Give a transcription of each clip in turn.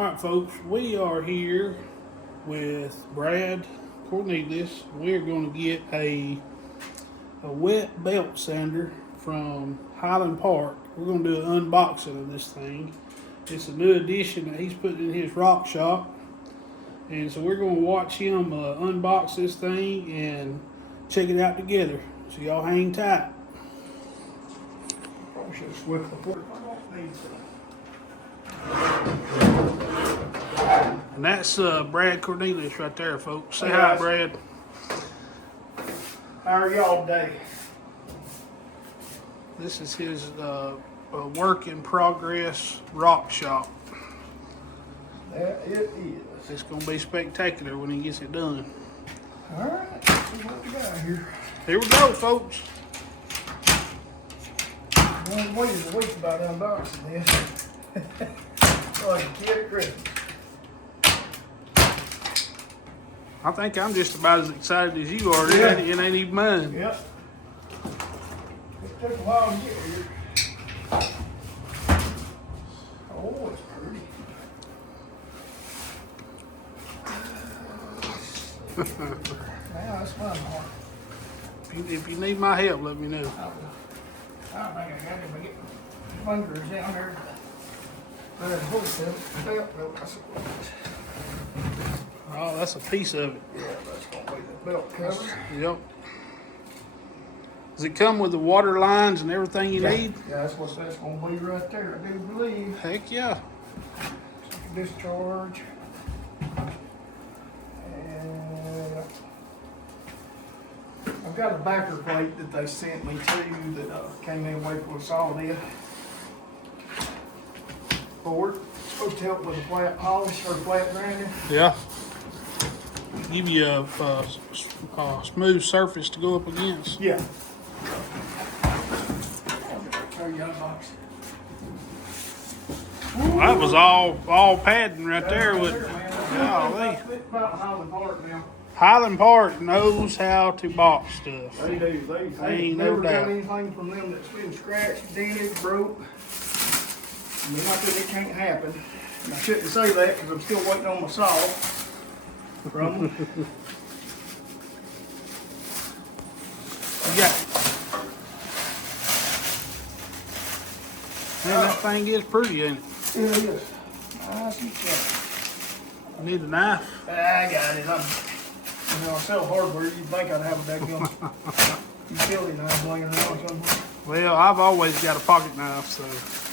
Alright folks, we are here with Brad Cornelius. We're going to get a wet belt sander from Highland Park. We're going to do an unboxing of this thing. It's a new addition that he's putting in his rock shop. And so we're going to watch him unbox this thing and check it out together. So y'all hang tight. Probably should have swift the fork. I don't need to. And that's Brad Cornelius right there, folks. Say Hey, hi, guys. Brad. How are y'all today? This is his work in progress rock shop. That it is. It's going to be spectacular when he gets it done. Alright, let's see what we got here. Here we go, folks. One wait is a week about unboxing this. Like a kid at Christmas. I think I'm just about as excited as you are. Yeah. It ain't even mine. Yep. It took a while to get here. Oh, it's pretty. Now that's fun, Mark. If you need my help, let me know. I don't think I got it, but get my fingers down there. Hold it. Nope, that's it. Oh, that's a piece of it. Yeah, that's gonna be the belt cover. Yep. Does it come with the water lines and everything you need? Yeah, that's what that's gonna be right there, I do believe. Heck yeah. Discharge. And I've got a backer plate that they sent me too that came in way before I saw this. Board. Supposed to help with the flat polish or flat grinding. Yeah. Give you a smooth surface to go up against. Yeah. Show you unbox. That was all padding right there with. Golly. About Highland Park now. Highland Park knows how to box stuff. They do. They Ain't no never got doubt. anything from them that's been scratched, dented, broke. I mean, not that it can't happen. And I shouldn't say that because I'm still waiting on my saw from them. You got it. Man, that thing is pretty, ain't it? It is. Nice and sharp. You need a knife. I got it. I sell hardware. You'd think I'd have a daggum utility knife laying around somewhere. Well, I've always got a pocket knife, so.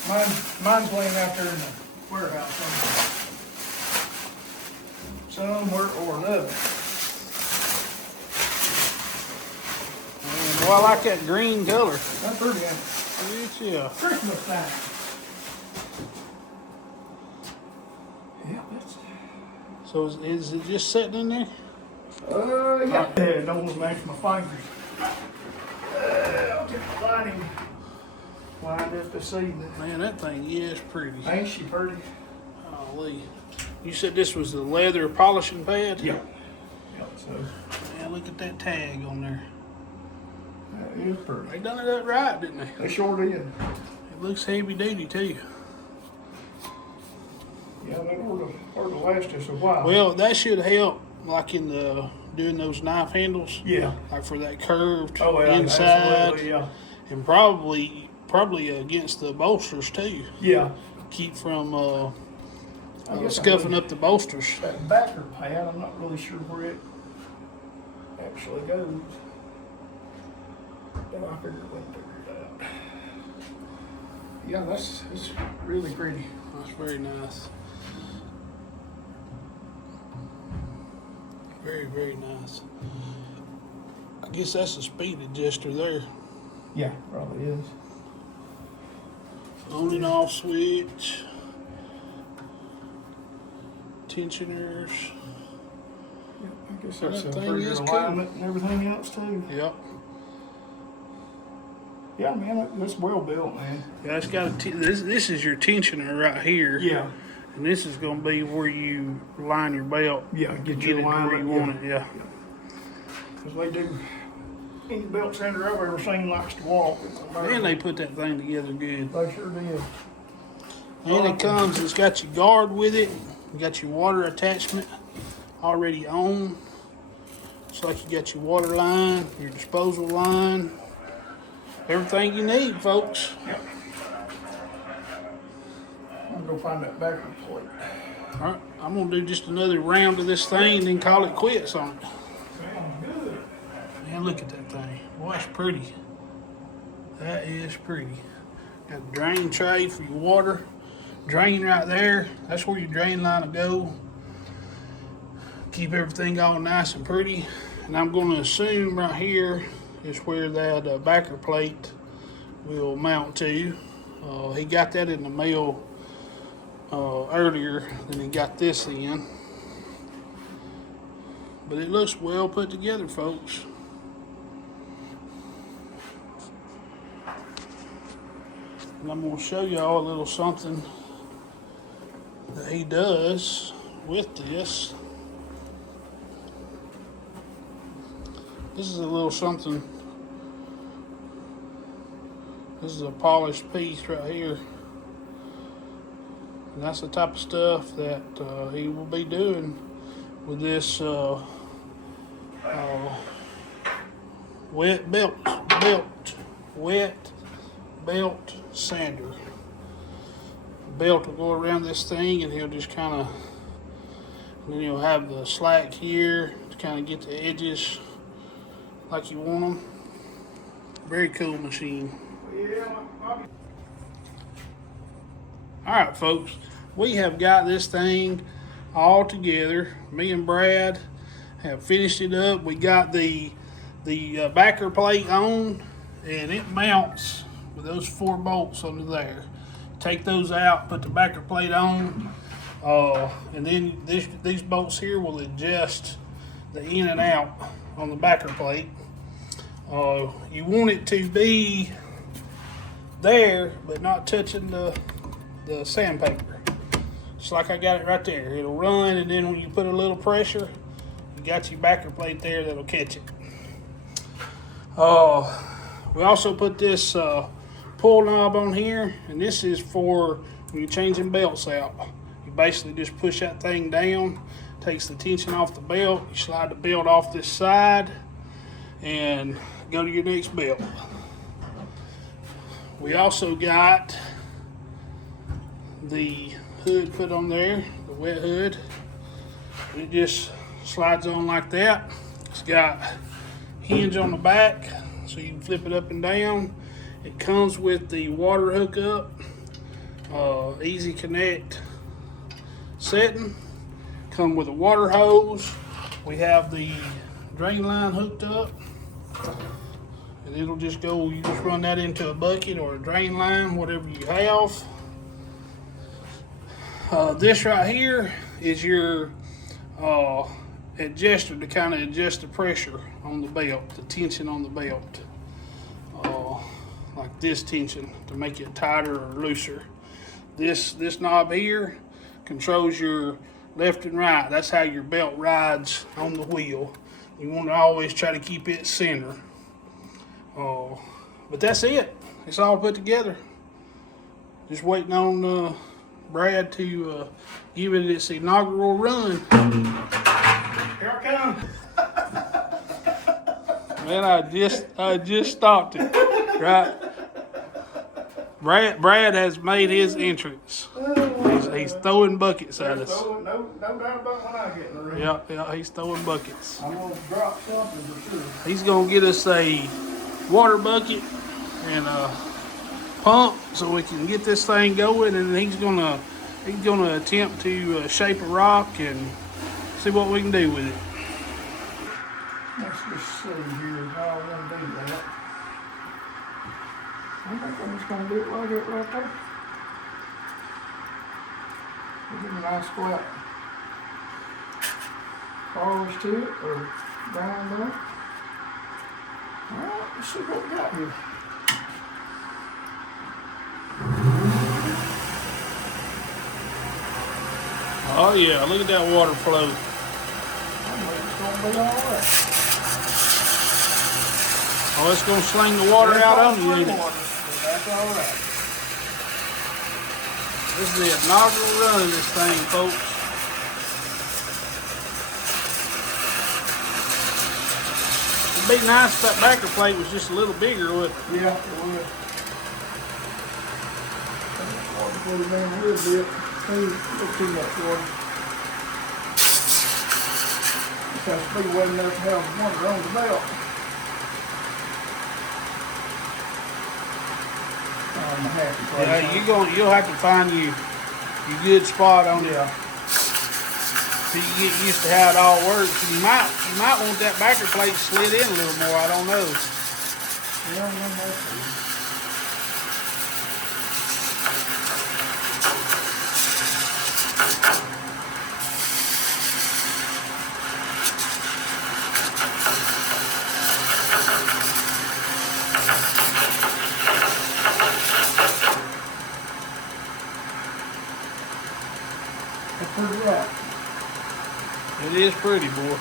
Mine's laying out there in the warehouse somewhere or another. Boy, I like that green color. That's pretty good. Yeah. Christmas time. Yeah, that's. So is it just sitting in there? Yeah. Don't want to mash my fingers. I'll get the lining lined up this evening. Man, that thing is pretty. Ain't she pretty? Golly. You said this was the leather polishing pad? Yeah. Yep, so Man, look at that tag on there. that is pretty. They done it up right, didn't they? They sure did. It looks heavy duty too. Yeah, they ought to last us a while. Well, that should help, like in the doing those knife handles, yeah. like for that curved Oh, yeah, inside, absolutely, yeah. and probably against the bolsters too. Yeah. Keep from I guess scuffing up the bolsters. That backer pad, I'm not really sure where it actually goes. But I figured we'd figure it out. Yeah, it's really pretty. That's very nice. Very, very nice. I guess that's a speed adjuster there. Yeah, probably is. On and off switch. Tensioners. Yeah, I guess that's That for thing your is cool. alignment and everything else too. Yep. Yeah, man, that's well built, man. Yeah, it's got this is your tensioner right here. Yeah. And this is going to be where you line your belt. Yeah, to get get your it to where alignment, you want it. Yeah. Because they do. Any belt sander I've ever seen likes to walk. And they put that thing together good. They sure did. And it comes, it's got your guard with it. You got your water attachment already on. It's like you got your water line, your disposal line, everything you need, folks. Yep. I'm gonna go find that backer plate. All right, I'm gonna do just another round of this thing and then call it quits on it. Sounds good. Man, look at that thing. Boy, it's pretty. That is pretty. Got a drain tray for your water. Drain right there. That's where your drain line will go. Keep everything all nice and pretty. And I'm going to assume right here is where that backer plate will mount to. He got that in the mail earlier than he got this in. But it looks well put together, folks. And I'm going to show y'all a little something that he does with this. This is a little something. This is a polished piece right here. And that's the type of stuff that he will be doing with this wet belt sander. The belt will go around this thing and he'll just kind of, then he'll have the slack here to kind of get the edges like you want them. Very cool machine. Alright folks, we have got this thing all together. Me and Brad have finished it up. We got the backer plate on, and it mounts with those 4 bolts under there. Take those out, put the backer plate on, and then these bolts here will adjust the in and out on the backer plate. You want it to be there, but not touching the sandpaper. Just like I got it right there. It'll run, and then when you put a little pressure, you got your backer plate there that'll catch it. We also put this pull knob on here, and this is for when you're changing belts out. You basically just push that thing down, takes the tension off the belt, you slide the belt off this side, and go to your next belt. We also got the hood put on there, the wet hood. It just slides on like that. It's got hinge on the back so you can flip it up and down. It comes with the water hookup, easy connect setting. Come with a water hose. We have the drain line hooked up, and it'll just go, you just run that into a bucket or a drain line, whatever you have. This right here is your adjuster to kind of adjust the pressure on the belt, the tension on the belt. Like this tension to make it tighter or looser. This knob here controls your left and right. That's how your belt rides on the wheel. You want to always try to keep it center. But that's it. It's all put together. Just waiting on Brad to give it its inaugural run. Here I come. Man, I just stopped it. Right. Brad has made his entrance. He's throwing buckets at us. No doubt about when I get in the ring. Yeah, he's throwing buckets. I'm gonna drop something for sure. He's gonna get us a water bucket and a pump so we can get this thing going, and he's gonna attempt to shape a rock and see what we can do with it. Let's just see here how I'm gonna do that. I think I'm just gonna do it like that right there. Give it a nice squat polish to it, or down there. Alright, let's see what we got here. Oh yeah, look at that water flow. I think it's gonna be alright. Oh, it's gonna sling the water out on you, isn't it? That's alright. This is the inaugural run of this thing, folks. It'd be nice if that backer plate was just a little bigger, wouldn't it? Yeah, it would. Water put it down a little bit. Too much water. This has to be wet enough to have water on the belt. Yeah, you'll have to find your good spot on it. Yeah. So you get used to how it all works. You might want that backer plate slid in a little more. I don't know. Yeah, I know that. That's pretty rough. It is pretty, boy.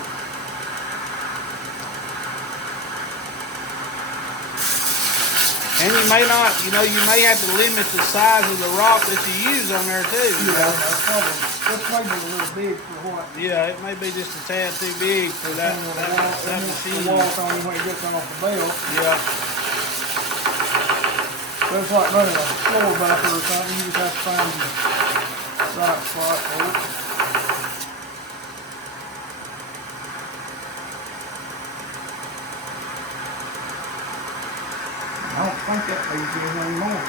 And you may not, you may have to limit the size of the rock that you use on there too. Yeah, that's maybe a little big for what. Yeah, it may be just a tad too big for that machine. The walk on when it gets off the belt. Yeah. But it's like running a floor backer or something. You just have to find the right spot for it. I don't think that needs anything more.